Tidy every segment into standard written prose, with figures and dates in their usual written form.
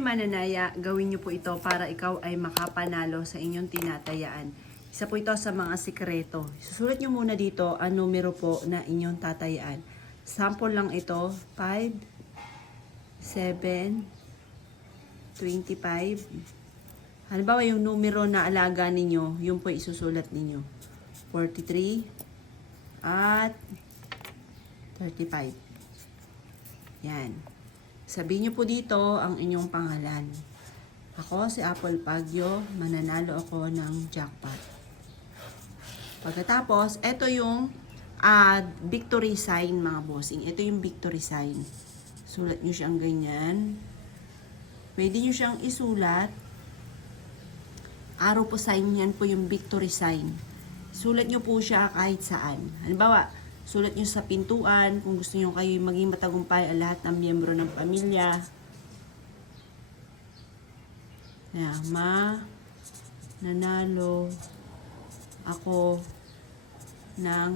Mananaya, gawin niyo po ito para ikaw ay makapanalo sa inyong tinatayaan. Isa po ito sa mga sikreto. Susulat niyo muna dito ang numero po na inyong tatayaan. Sample lang ito, 5, 7, 25. Halimbawa yung numero na alaga ninyo, yun po isusulat ninyo. 43 at 35. Yan. Sabihin niyo po dito ang inyong pangalan. Ako si Apple Pagyo, mananalo ako ng jackpot. Pagkatapos, ito yung victory sign mga bossing. Ito yung victory sign. Sulat niyo siyang ganyan. Pwede niyo siyang isulat. Arrow po sign, yan po yung victory sign. Sulat niyo po siya kahit saan. Halimbawa, sulat nyo sa pintuan, kung gusto nyo kayo maging matagumpay ang lahat ng miyembro ng pamilya. Nanalo ako ng,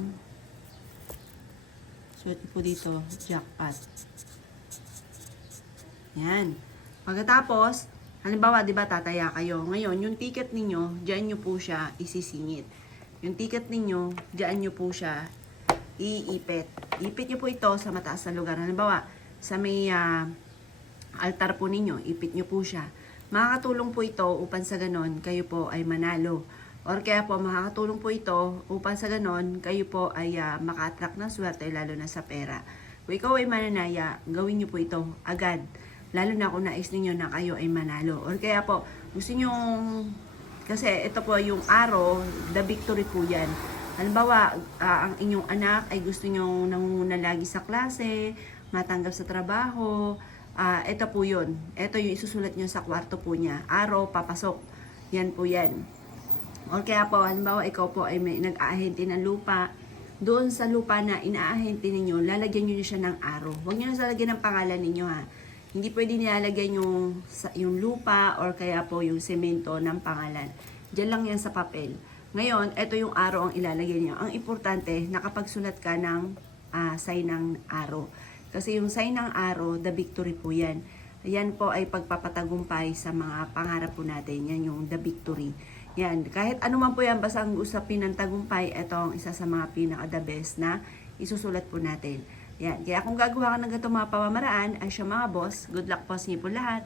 sulat po dito, jackpot. Yan. Pagkatapos, halimbawa, di ba tataya kayo. Ngayon, yung ticket ninyo, diyan nyo po siya isisingit. Yung ticket ninyo, diyan nyo po siya iipit. Ipit nyo po ito sa mataas na lugar. Halimbawa, sa may altar po ninyo, ipit nyo po siya. Makakatulong po ito upang sa ganon, kayo po ay manalo. Or kaya po, makakatulong po ito upang sa ganon, kayo po ay maka-attract ng swerte, lalo na sa pera. Kung ikaw ay mananaya, gawin nyo po ito agad. Lalo na kung nais ninyo na kayo ay manalo. Or kaya po, gusto nyo, kasi ito po yung arrow, the victory po yan. Halimbawa, ang inyong anak ay gusto nyo nangunguna lagi sa klase, matanggap sa trabaho, ito po yun. Ito yung isusulat nyo sa kwarto po niya. Araw, papasok. Yan po yan. O kaya po, halimbawa, ikaw po ay may nag-aahente ng lupa. Doon sa lupa na inaahente ninyo, lalagyan nyo siya ng araw. Huwag nyo na lalagyan ng pangalan ninyo ha. Hindi pwede nilalagyan yung lupa or kaya po yung semento ng pangalan. Diyan lang yan sa papel. Ngayon, ito yung arrow ang ilalagay niyo. Ang importante, nakapagsulat ka ng sign ng arrow. Kasi yung sign ng arrow, the victory po yan. Yan po ay pagpapatagumpay sa mga pangarap po natin. Yan yung the victory. Yan. Kahit ano man po yan, basta ang usapin ng tagumpay, ito ang isa sa mga pinaka-the best na isusulat po natin. Yan. Kaya kung gagawa ka ng ganitong mga pamamaraan, ay siya mga boss, good luck po sa inyo po lahat.